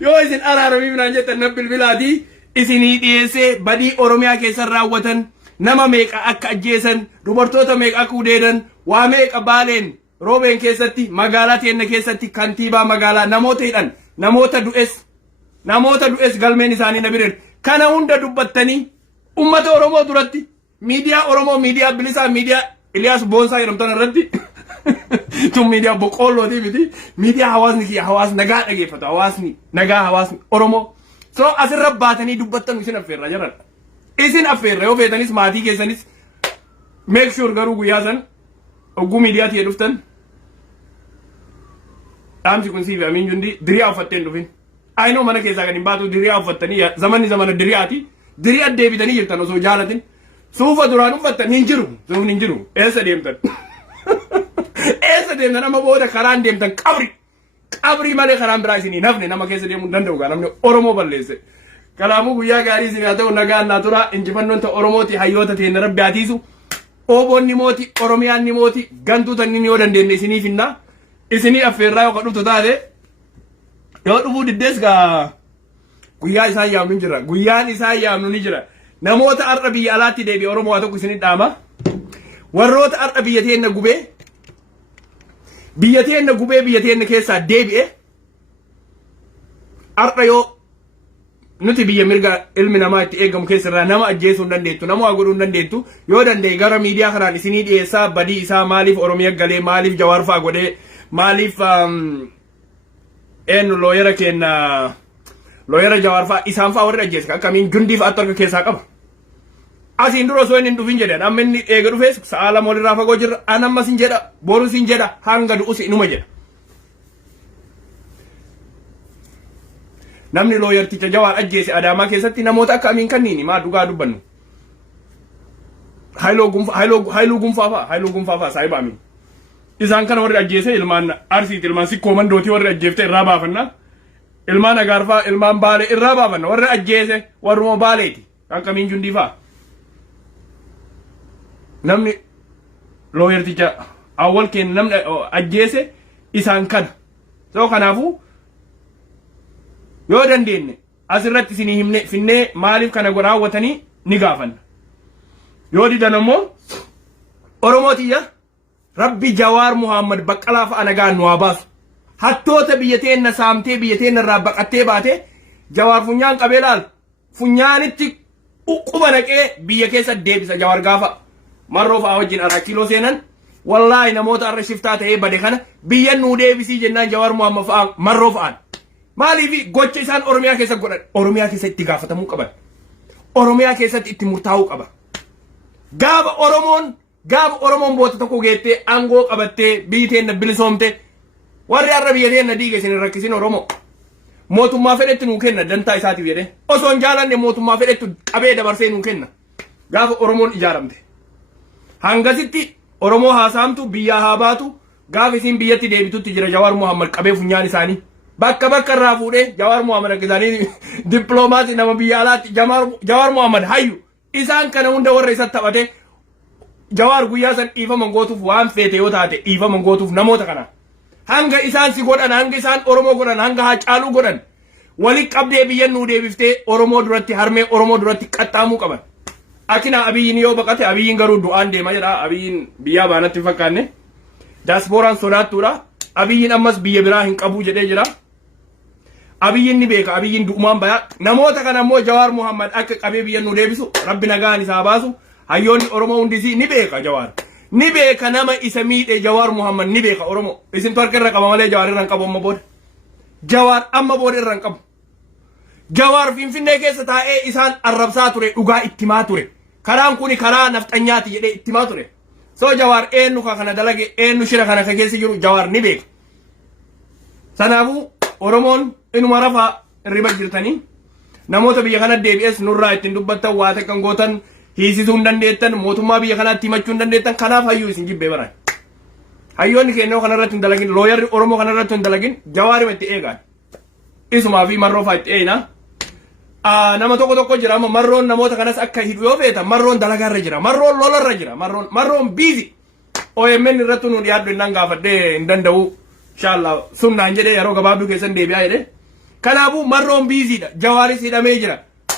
yoo isin araaramiif naan jettan na bilbilaatii isinii dhiyeessee badii Oromiyaa keessa raawwatan nama meeqa akka ajjeesan dubartoota meeqa akka udeedan waa meeqa Baaleen Roobeen keessatti magaalaa teenne keessatti kantiibaa magaalaa namoota hidhan namoota du'es galmeen isaanii na bireer kana hunda dubbattanii ummata Oromoo duratti miidiyaa Oromoo miidiyaa bilisaa miidiyaa Iliyaas Boonsaa jedhamtan irratti tun miidiyaa boqqollootii miti miidiyaa hawaasni kiyya hawaasni nagaa dhageeffatu hawaasni nagaa hawaasni Oromoo so asirra baatanii dubbattan isin affeerra jiran isin affeerra yoo feetanis maatii keessanis make sure garuu guyyaa san ogguu miidiyaa ta'ee dhuftan dhaamsi kun siifi amiin jundi diriyaa uffatteen dhufin aynoo mana keessaa kan hin baatu diriyaa uffattanii zamanni zamana diriyaati diriyaa deebitanii jirtan osoo jaalatin suufa duraan uffattan hin jiru suufni hin jiru eessa deemtan eessa deemtan amma booda karaan deemtan qabri malee karaan biraa isinii nafne nama keessa deemuu hin danda'u namni Oromoo balleesse kalaamuu guyyaa gaarii isin haa ta'u nagaan naa tura injifannoon ta'e Oromooti hayyoota ta'e rabbi haatiisu Oboonni mooti Oromiyaan ni mooti gantuuta inni yoo dandeenye isiniif hinna isinii affeerraa yoo dhuftu taate yoo dhufuu diddees gaa guyyaa isaan yaamnu ni jira guyyaan isaan yaamnu ni jira namoota har'a biyya alaatti deebi'e Oromoo waa tokko isinii dhaama warroota har'a biyya teenna gubee biyya teenna keessaa deebi'e har'a yoo nuti biyya mirga ilmi namaa itti eegamu keessarraa nama ajjeesuu hin dandeettu nama waa godhuu hin dandeettu yoo danda'e gara miidiyaa kanaan isinii dhiyeessaa badii isaa maaliif Oromiyaa galee maaliif Jawaar fa'aa godhee maaliif eenyu looyera kenna looyera Jawaar fa'aa isaan fa'aa warri ajjeese akkamiin Jundii fa'aa harka keessaa qaba asiin dura osoo inni hin dhufin jedhan amma inni eega dhufees sa'a lama walirraa fagoo jirra an ammas hin jedha borus hin jedha hanga du'us inuma jedha namni looyerticha Jawaar ajjeese Adaamaa keessatti namoota akka amiin kanniini maa dhugaa dubbannu hayluu gunfaafa saahiba amiin isaan kana warri ajjeese ilmaan arsiiti ilmaan sikkoo mandootii warri ajjeefte irraa baafanna ilmaan agaarfaa ilmaan baalee irraa baafanna warri ajjeese warruma baaleeti kan kamiin jundiifaa namni looyerticha awwal kenna namni ajjeese isaan kana soo kanaafuu yoo dandeenye asirratti isinii himne finnee maaliif kana raawwatanii ni gaafanna yoo didan ammoo Oromootiyya rabbi Jawaar Muhammad Baqqalaa fa'a nagaan nu haa baasu hattoota biyya teenna saamtee biyya teenna irraa baqattee baate Jawaar funyaan qabee laal funyaanitti quba naqee biyya keessa deebisa Jawaar gaafa marroo fa'a wajjin araakiloo seenan wallaahi namoota arra shiftaa ta'ee bade kana biyya nuu deebisii jennaan Jawaar Muhammad fa'a marroo fa'aan maaliif gocha isaan Oromiyaa keessa godhan Oromiyaa keessa itti gaafatamuu qaban Oromiyaa keessatti itti murtaa'uu qaba gaafa Oromoon boota tokko geettee aangoo qabattee biyyi teenna bilisoomte warri har'a biyya teenna diige isin rakkisin Oromoo mootummaa fedhetti nuu kenna dantaa isaatiif jedhee osoo hin jaalanne mootummaa fedhetti qabee dabarsee nuu kenna gaafa Oromoon ijaaramte hangasitti Oromoo haasaamtu biyyaa haa baatu gaafa isin biyyatti deebitutti jira Jawaar Muhammad qabee funyaan isaanii bakka irraa fuudhee Jawaar Muhammad akka isaanii dippiloomaasii nama biyya alaatti Jawaar Muhammad hayyu isaan kana hunda warra isatti taphate Jawaar guyyaa san dhiifama gootuuf waan feete yoo taate dhiifama gootuuf namoota kana hanga isaan si godhan hanga isaan Oromoo godhan hanga haa caaluu godhan walitti qabdee biyyan nuu deebiftee Oromoo duratti harmee Oromoo duratti qaxxaamuu qaban akina abiyyiin yoo baqate abiyyiin garuu du'aan deema jedha abiyyiin biyyaa baanatti fakkaanne diasporaan sodaattuudha abiyyiin ammas biyya biraa hin qabu jedhee jira abiyyiin ni beeka abiyyiin du'umaan baya namoota kana ammoo Jawaar Muhammad akka qabee biyyan nuu deebisu rabbi nagaan isaa baasu hayyoonni Oromoo hundisii ni beeka Jawaar ni beeka nama isa miidhe Jawaar Muhammad ni beeka Oromoo isin torka irra qaba malee Jawaar irra hin qabu amma booda Jawaar amma booda irra hin qabu Jawaar Finfinnee keessa taa'ee isaan arrabsaa ture dhugaa ittimaa ture karaan kuni karaa nafxanyaati jedhee ittimaa ture soo Jawaar eenyu kana dalage eenyu shira kana keessa jiru Jawaar ni beeka sanaafuu Oromoon inuma rafaa irriba jirtanii namoota biyya kana deebi'es nurraa ittiin dubbattan waa takkan gootan hiisisuu hin dandeettan mootummaa biyya kanaatti himachuu hin dandeettan kanaaf hayyuu isin jibbee baran hayyoonni kennoo kanarratti hin dalagin looyarri Oromoo kanarratti hin dalagin Jawaarima itti eegaan isumaa fi marroo fa'aa itti eeyina nama tokko jira amma marroon namoota kanas akka hidhu yoo feetan marroon dalagarra jira marroon lolarra jira marroon biizi OMN irratti nu dhiyaaddu innan gaafadhee hin danda'u inshallah sunnaan jedhee yeroo gabaabduu keessan deebi'aa jedhee kanaafuu marroon biiziidha Jawaaris hidhamee jira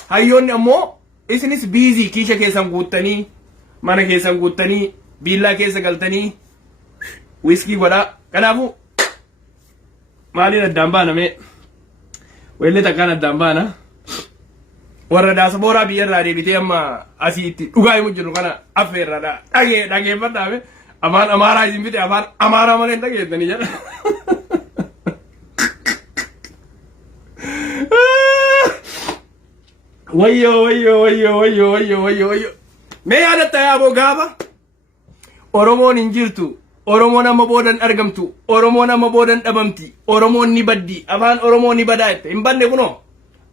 hayyoonni ammoo isinis biizii kiisha keessan guuttanii mana keessan guuttanii biillaa keessa galtanii wiskii godhaa kanaafuu maaliin addaan baaname weellee takkaan addaan baana warra diasporaa biyya irraa deebitee amma asiitti dhugaa himu jiru kana affeerraadha dhageeffadhaame afaan amaaraa isin fite afaan amaaraa malee hin dhageessanii jedha. Wayyo. Mee yaadatta yaaboo gaafa Oromoon hin jirtu, Oromoon amma boodan argamtu, Oromoon amma boodan dhabamti, Oromoon ni baddi, afaan Oromoo ni badaa jette. Hin badne kunoo.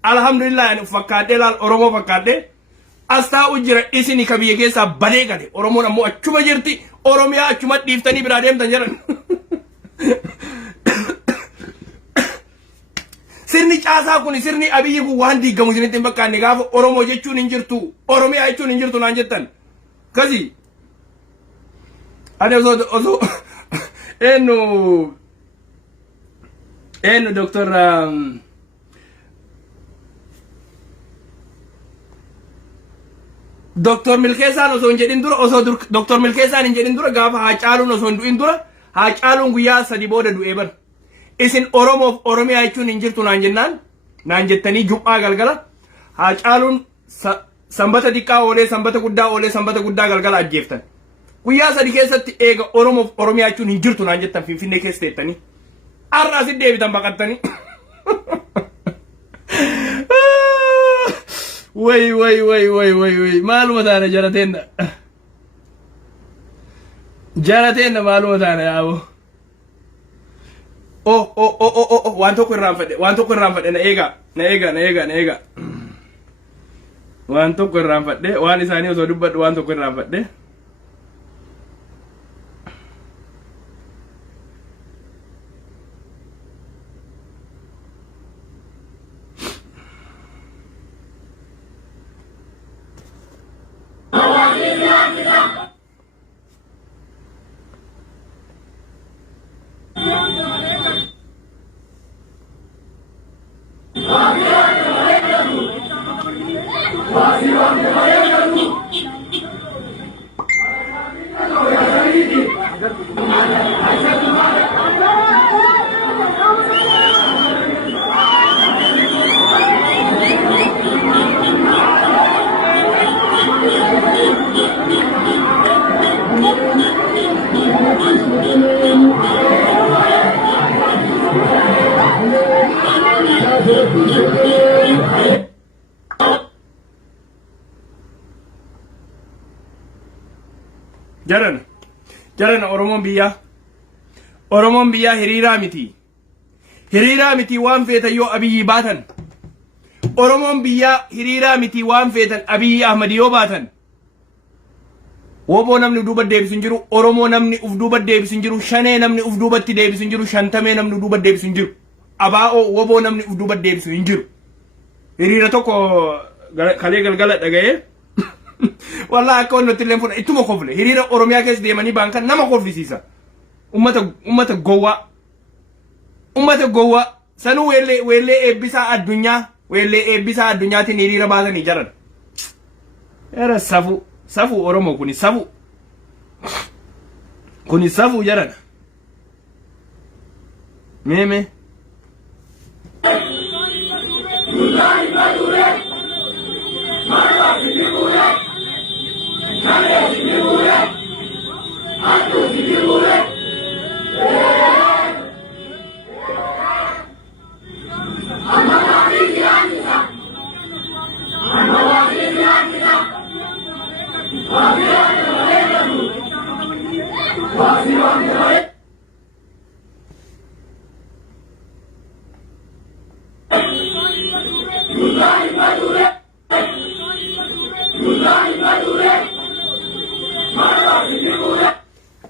Alhamdulillah ani fakkaadhee laal Oromoo fakkaadhee as taa'u jira isini ka biyya keessaa badee gale. Oromoon ammoo achuma jirti, Oromiyaa achuma dhiiftanii biraa deemtan jedhan. Sirni caasaa kun sirni Abiyyi kun waan diigamu isinitti hin fakkaanne gaafa Oromoo jechuun hin jirtu, Oromiyaa jechuun hin jirtu naan jettan. Kasi ani osoo eenyu Doktor Milkeessaan osoo hin jedhin dura Doktor Milkeessaan hin jedhin dura gaafa Haacaaluun osoo hin du'in dura Haacaaluun guyyaa 3 booda du'ee bar. Isin Oromoof Oromiyaa jechuun hin jirtu naan jettanii Jum'aa galgala Haacaaluun sanbata xiqqaa oolee sanbata guddaa galgala ajjeeftan. Guyyaa 3 keessatti eega Oromoof Oromiyaa jechuun hin jirtu naan jettan Finfinnee keessa teettanii. Har'a asitti deebitan baqattanii. Way maaluma taana jarateenna maaluma taana yaabo. Waan tokko irraanfadhe na eega. Waan tokko irraanfadhe waan isaanii osoo dubbadhu waan tokko irraanfadhe. Jaran Oromoon biyyaa hiriiraa miti waan feetan yoo Abiyyi baatan. Oromoon biyyaa hiriiraa miti waan feetan Abiyyi Ahmad yoo baatan. Woboo namni duuba deebisu hin jiru, Oromoo namni uf duuba deebisu hin jiru, Shanee namni uf duubatti deebisu hin jiru, Shantamee namni duuba deebisu hin jiru. Abaa'oo woboo namni uf duuba deebisu hin jiru. Hiriira tokko kalee galgala dhaga'ee wallahi akka wanti illee fuudha ittuma kofle hiriira Oromiyaa keessa deemanii baankan nama koflisiisa. Ummata gowwaa sanuu weellee eebbisaa addunyaatiin hiriira baasanii jaran. Era safu Oromoo kuni safu jaran. Meme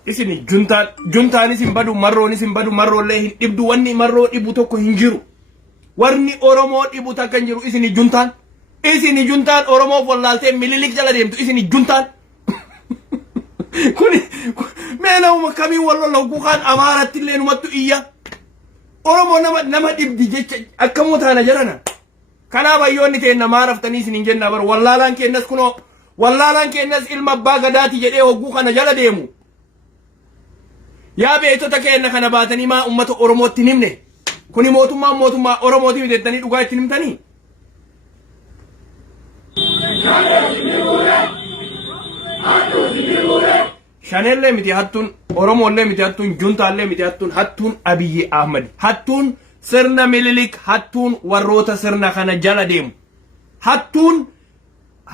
isini juntaanis hin badu marroonis hin badu marroollee hin dhibdu wanni marroo dhibu tokko hin jiru. Warni Oromoo dhibu takka hin jiru isini juntaan Oromoof wallaaltee mililik jala deemtu isini juntaan. Kuni meena kamiin wallola kukaan Amaaratti illee numattu iyya. Oromoo nama dhibdi jecha akkamuu taana jarana. Kanaaf hayyoonni ta'e namaa raftanii isin hin jenna bar wallaalaan kennas ilma abbaa gadaati jedhee hogguu kana jala deemu. Yaa beektota keenya kana baatanii maa ummata Oromootti himne. Kuni mootummaa Oromootti himtettanii dhugaa itti himtanii. shanelle miti hattun oromolle miti hattun juntalle miti hattun Abiy Ahmed hattun sirna Minilik hattun warroota sirna kana jala deemu hattun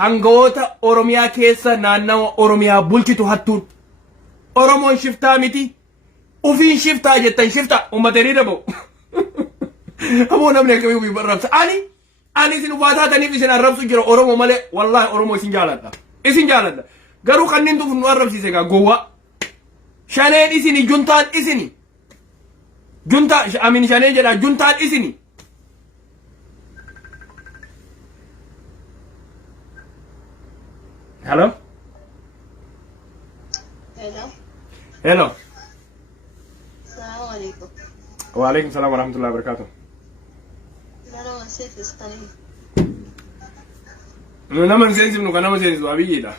hangoota oromiyaa keessa naannawa oromiyaa bulchitu hattun oromoon shiftaa miti ufiin shiftaa jettan shifta ummatanii dabo amo namni akkamii ufii barrabsa ani isin ufaataataniif isin arrabsu jira oromo malee wallahi oromo isin jaaladha garuu kanneen tuuf nu arrabsiise gaa gowwa shaneen isini juntaan isini junta amin shaneen jedha juntaan isini hello Assalamu alaikum. wa alaikum salam wa rahmatullahi wa barakatuh Nama sensi stani. nama sensi nu kana sensi Abiy da